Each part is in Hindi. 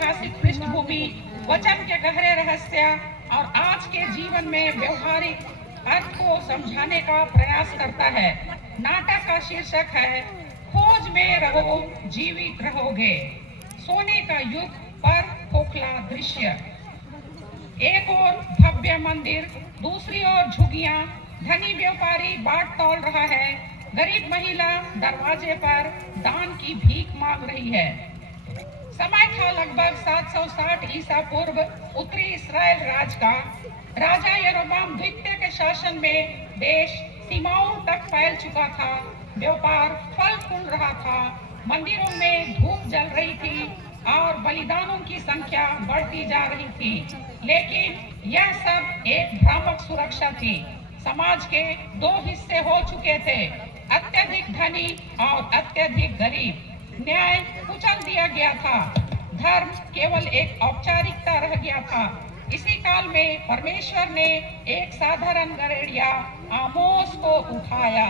ऐतिहासिक पृष्ठभूमि, वचन के गहरे रहस्य और आज के जीवन में व्यवहारिक अर्थ को समझाने का प्रयास करता है। नाटक का शीर्षक है खोज में रहो जीवित रहोगे। सोने का युग पर खोखला दृश्य। एक ओर भव्य मंदिर, दूसरी ओर झुग्गियां। धनी व्यापारी बाट तौल रहा है, गरीब महिला दरवाजे पर दान की भीख मांग रही है। समय था लगभग 760 ईसा पूर्व उत्तरी इस्राएल राज का। राजा यरोबाम द्वितीय के शासन में देश सीमाओं तक फैल चुका था। व्यापार फल फूल रहा था, मंदिरों में धूप जल रही थी और बलिदानों की संख्या बढ़ती जा रही थी। लेकिन यह सब एक भ्रामक सुरक्षा थी। समाज के दो हिस्से हो चुके थे, अत्यधिक धनी और अत्यधिक गरीब। न्याय कुचल दिया गया था, धर्म केवल एक औपचारिकता रह गया था। इसी काल में परमेश्वर ने एक साधारण गरेड़िया आमोस को उठाया।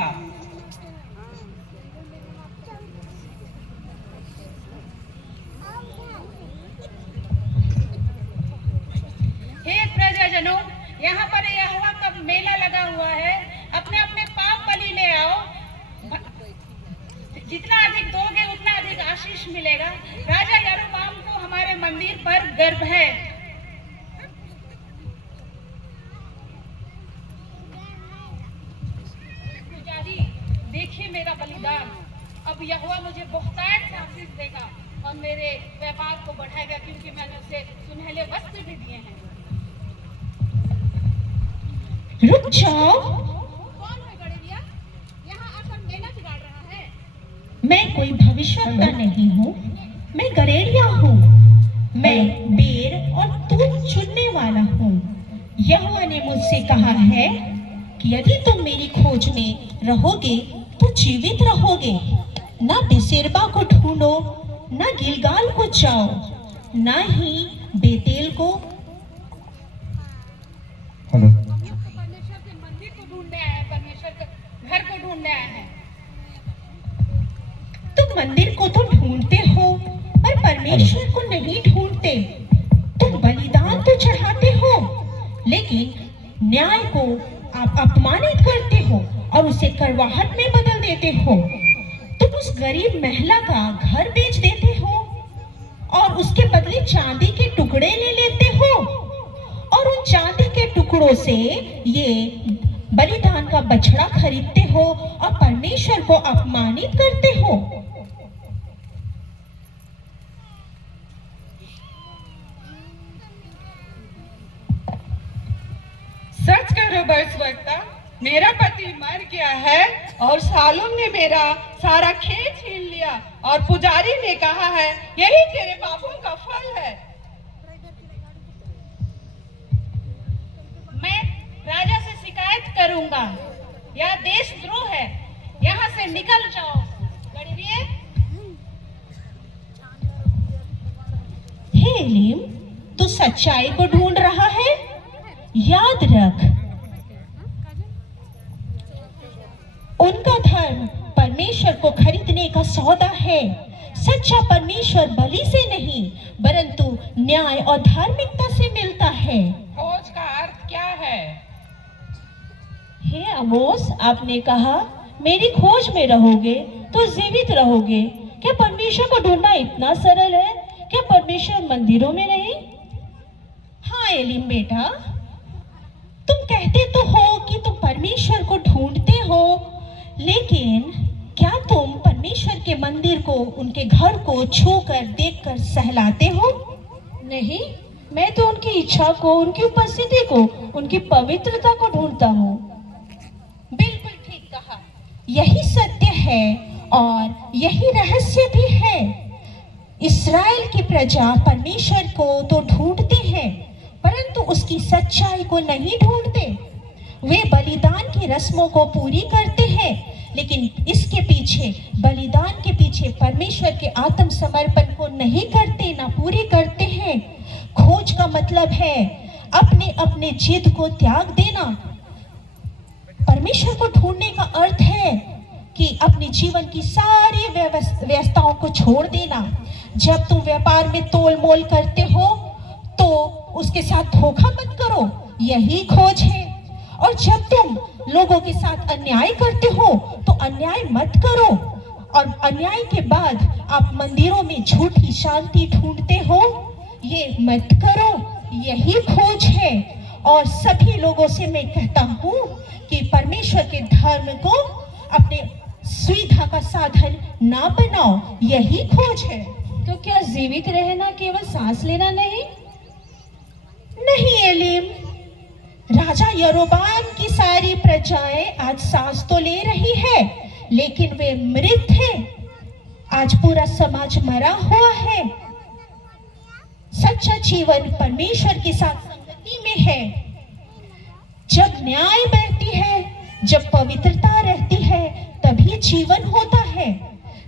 हे प्रजाजनों, यहाँ पर यहोवा का मेला लगा हुआ है। अपने अपने पाप बलि ले आओ। जितना अधिक दोगे उतना अधिक आशीष मिलेगा। राजा यरोबाम को हमारे मंदिर पर गर्व है। पुजारी, देखिए मेरा बलिदान। अब यहोवा मुझे बहुतायत से आशीष देगा और मेरे व्यापार को बढ़ाएगा, क्योंकि मैंने उसे सुनहले वस्त्र भी दिए हैं। रुक जाओ। कौन है गड़ेरिया? यहाँ आकर मेला बिगाड़ रहा है। मैं कोई भविष्यवक्ता नहीं हूँ, मैं गरेड़िया हूँ। मैं बेर और दूध चुनने वाला हूँ। यहोवा ने मुझसे कहा है कि यदि तुम मेरी खोज में रहोगे तो जीवित रहोगे। ना बेसेरबा को ढूंढो, ना गिलगाल को जाओ, ना ही बेतेल को। परमेश्वर के मंदिर को ढूंढने आया है, परमेश्वर के घर को ढूंढने आया है। तुम मंदिर को तो ढूंढते हो पर परमेश्वर को नहीं ढूंढते। तुम बलिदान तो चढ़ाते हो लेकिन न्याय को आप अपमानित करते हो और उसे करवाहट में बदल देते हो। तुम उस गरीब महिला का घर बेच देते हो और उसके बदले चांदी के टुकड़े ले लेते हो और उन चांदी के टुकड़ों से ये बलिदान का बछड़ा खरीदते हो और परमेश्वर को अपमानित करते हो। सच करो भविष्यवक्ता, मेरा पति मर गया है और सालूम ने मेरा सारा खेत छीन लिया और पुजारी ने कहा है यही तेरे पापों का फल है। मैं राजा से शिकायत करूंगा। यह देशद्रोह है। यहाँ से निकल जाओ। गड़ेरिये, हे एलीम, तू सच्चाई को ढूंढ रहा है? याद रख, उनका धर्म परमेश्वर को खरीदने का सौदा है। सच्चा परमेश्वर बलि से नहीं परंतु न्याय और धार्मिकता से मिलता है। खोज का अर्थ क्या है? हे आमोस, आपने कहा मेरी खोज में रहोगे तो जीवित रहोगे। क्या परमेश्वर को ढूंढना इतना सरल है? क्या परमेश्वर मंदिरों में नहीं? हाँ एलीम बेटा, तुम कहते तो हो कि तुम परमेश्वर को ढूंढते हो, लेकिन क्या तुम परमेश्वर के मंदिर को, उनके घर को छूकर देखकर सहलाते हो? नहीं, मैं तो उनकी इच्छा को, उनकी उपस्थिति को, उनकी पवित्रता को ढूंढता हूँ। बिल्कुल ठीक कहा। यही सत्य है और यही रहस्य भी है। इस्राएल की प्रजा परमेश्वर को तो ढूंढते हैं परंतु उसकी सच्चाई को नहीं ढूंढते। वे बलिदान की रस्मों को पूरी करते हैं लेकिन इसके पीछे, बलिदान के पीछे परमेश्वर के आत्मसमर्पण को नहीं करते, ना पूरी करते हैं। खोज का मतलब है अपने अपने जिद को त्याग देना। परमेश्वर को ढूंढने का अर्थ है कि अपने जीवन की सारी व्यस्तताओं को छोड़ देना, जब तुम व्यापार में तोल मोल करते हो तो उसके साथ धोखा मत करो, यही खोज है। और जब तुम लोगों के साथ अन्याय करते हो तो अन्याय मत करो, और अन्याय के बाद आप मंदिरों में झूठी शांति ढूंढते हो, ये मत करो, यही खोज है। और सभी लोगों से मैं कहता हूँ कि परमेश्वर के धर्म को अपने सुविधा का साधन ना बनाओ, यही खोज है। तो क्या जीवित रहना केवल सांस लेना नहीं? नहीं एलिम, राजा यरोबाम की सारी प्रजाएं आज सांस तो ले रही है, लेकिन वे मृत है। आज पूरा समाज मरा हुआ है। सच्चा जीवन परमेश्वर के साथ संगति में है। जब न्याय बहती है, जब पवित्रता रहती है, तभी जीवन होता है।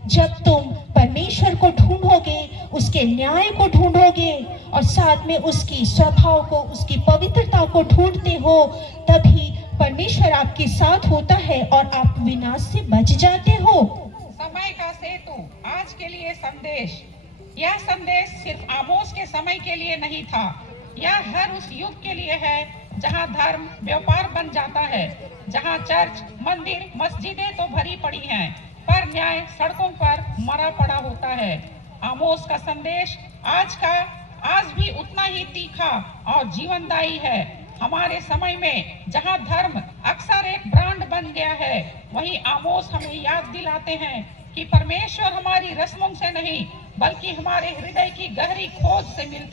जब तुम परमेश्वर को ढूंढोगे, उसके न्याय को ढूंढोगे और साथ में उसकी स्वभाव को, उसकी पवित्रता को ढूंढते हो, तभी परमेश्वर आपके साथ होता है और आप विनाश से बच जाते हो। समय का सेतु आज के लिए संदेश। यह संदेश सिर्फ आमोस के समय के लिए नहीं था, यह हर उस युग के लिए है जहां धर्म व्यापार बन जाता है, जहां चर्च, मंदिर, मस्जिदें तो भरी पड़ी हैं, पर न्याय सड़कों पर मरा पड़ा होता है। आमोस का संदेश आज भी उतना ही तीखा और जीवनदायी है। हमारे समय में जहां धर्म अक्सर एक ब्रांड बन गया है, वहीं आमोस हमें याद दिलाते हैं कि परमेश्वर हमारी रस्मों से नहीं बल्कि हमारे हृदय की गहरी खोज से मिलते